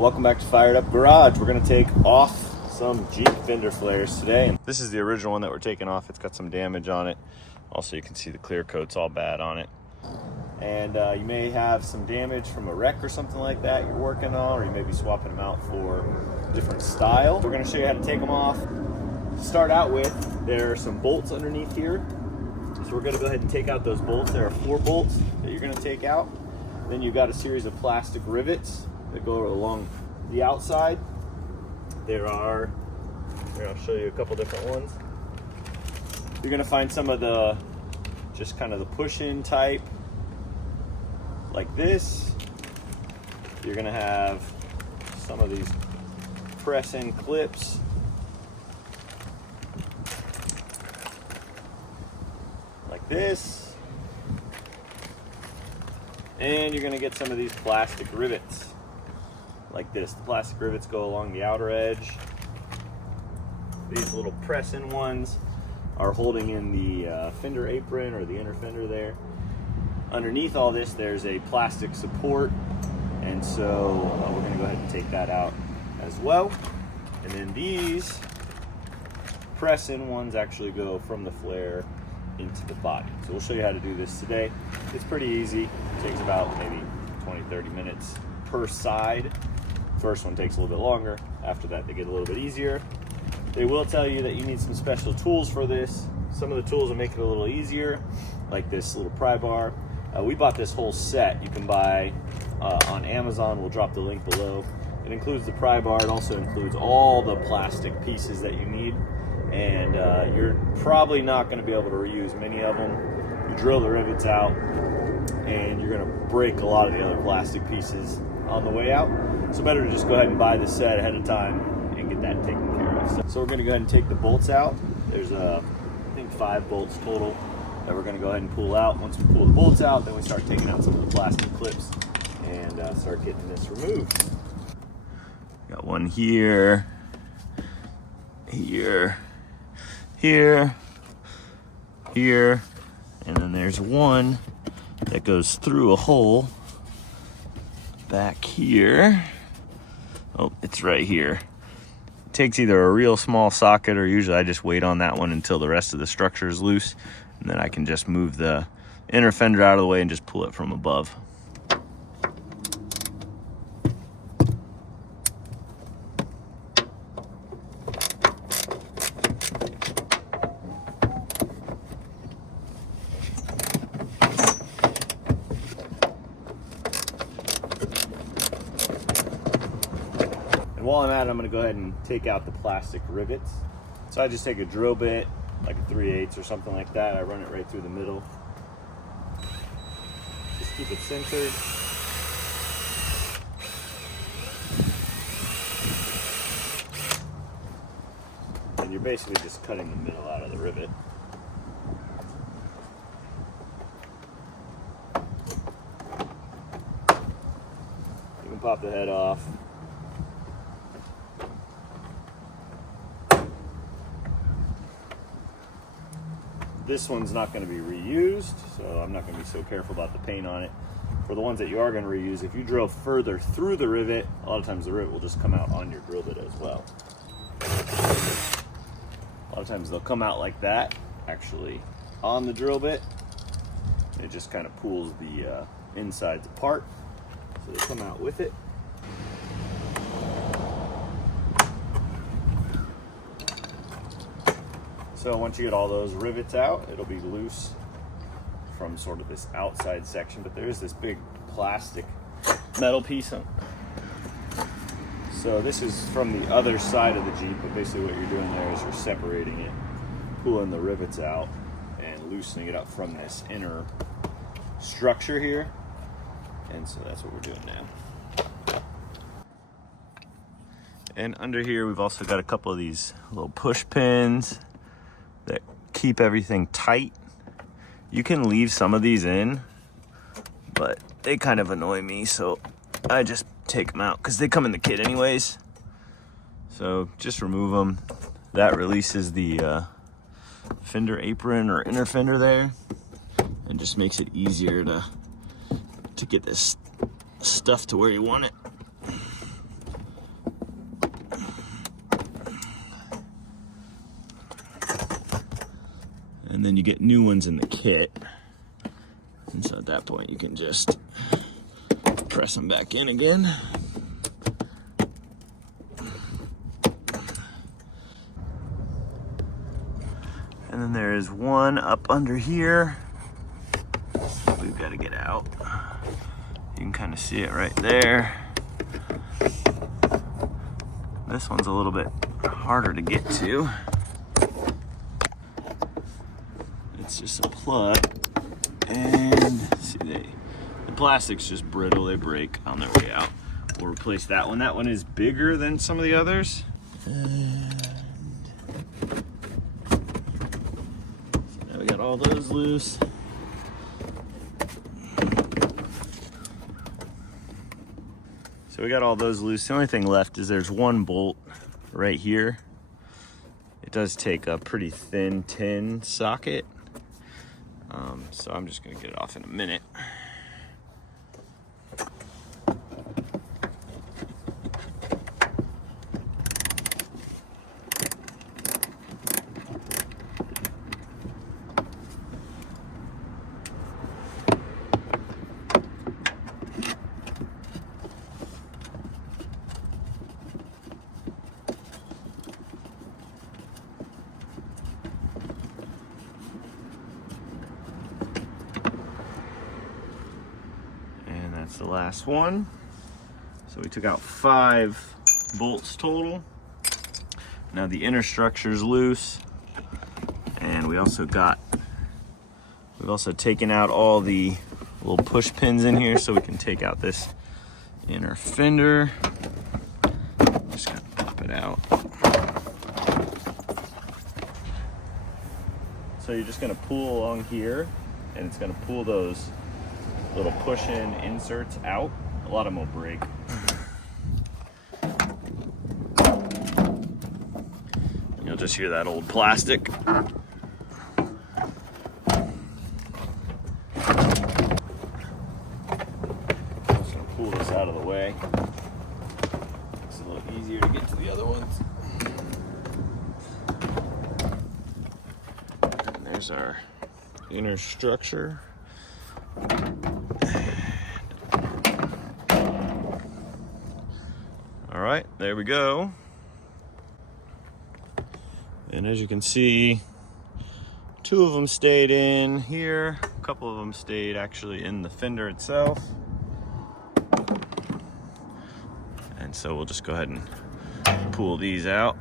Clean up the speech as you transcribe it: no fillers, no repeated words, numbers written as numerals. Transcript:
Welcome back to Fired Up Garage. We're going to take off some Jeep fender flares today. This is the original one that we're taking off. It's got some damage on it. Also, you can see the clear coat's all bad on it. And you may have some damage from a wreck or something like that you're working on, or you may be swapping them out for a different style. We're going to show you how to take them off. To start out with, there are some bolts underneath here. So we're going to go ahead and take out those bolts. There are 4 bolts that you're going to take out. Then you've got a series of plastic rivets that go along the outside. Here, I'll show you a couple different ones. You're going to find some of the just kind of the push-in type like this. You're going to have some of these press-in clips. Like this. And you're going to get some of these plastic rivets like this. The plastic rivets go along the outer edge. These little press-in ones are holding in the fender apron or the inner fender there. Underneath all this, there's a plastic support, and so we're going to go ahead and take that out as well. And then these press-in ones actually go from the flare into the body. So we'll show you how to do this today. It's pretty easy. It takes about maybe 20-30 minutes per side. First one takes a little bit longer. After that, they get a little bit easier. They will tell you that you need some special tools for this. Some of the tools will make it a little easier, like this little pry bar. We bought this whole set. You can buy on Amazon. We'll drop the link below. It includes the pry bar. It also includes all the plastic pieces that you need. And you're probably not going to be able to reuse many of them. You drill the rivets out, and you're going to break a lot of the other plastic pieces on the way out. So better to just go ahead and buy the set ahead of time and get that taken care of. So we're going to go ahead and take the bolts out. There's I think 5 bolts total that we're going to go ahead and pull out. Once we pull the bolts out, then we start taking out some of the plastic clips and start getting this removed. Got one here, here, here, here, and then there's one that goes through a hole back here. Oh, it's right here. It takes either a real small socket, or usually I just wait on that one until the rest of the structure is loose, and then I can just move the inner fender out of the way and just pull it from above. And while I'm at it, I'm going to go ahead and take out the plastic rivets. So I just take a drill bit, like a 3/8 or something like that. I run it right through the middle. Just keep it centered. And you're basically just cutting the middle out of the rivet. You can pop the head off. This one's not going to be reused, so I'm not going to be so careful about the paint on it. For the ones that you are going to reuse, if you drill further through the rivet, a lot of times the rivet will just come out on your drill bit as well. A lot of times they'll come out like that, actually, on the drill bit. It just kind of pulls the insides apart, so they come out with it. So once you get all those rivets out, it'll be loose from sort of this outside section, but there is this big plastic metal piece on. So this is from the other side of the Jeep, but basically what you're doing there is you're separating it, pulling the rivets out, and loosening it up from this inner structure here. And so that's what we're doing now. And under here, we've also got a couple of these little push pins that keep everything tight. You can leave some of these in, but they kind of annoy me, so I just take them out because they come in the kit anyways. So just remove them. That releases the fender apron or inner fender there, and just makes it easier to get this stuff to where you want it. and then you get new ones in the kit. And so at that point you can just press them back in again. And then there is one up under here. We've got to get out. You can kind of see it right there. This one's a little bit harder to get to. It's just a plug. And see, the plastic's just brittle, they break on their way out. We'll replace that one. That one is bigger than some of the others. And so now we got all those loose. So we got all those loose. The only thing left is there's one bolt right here. It does take a pretty thin tin socket. So I'm just gonna get it off in a minute. That's the last one. So we took out 5 bolts total. Now the inner structure's loose, and we've also taken out all the little push pins in here, so we can take out this inner fender. Just gonna pop it out. So you're just gonna pull along here, and it's gonna pull those little push-in inserts out. A lot of them will break. You'll just hear that old plastic. Just gonna pull this out of the way. It's a little easier to get to the other ones. And there's our inner structure. All right, there we go. And as you can see, 2 of them stayed in here. A couple of them stayed actually in the fender itself. And so we'll just go ahead and pull these out.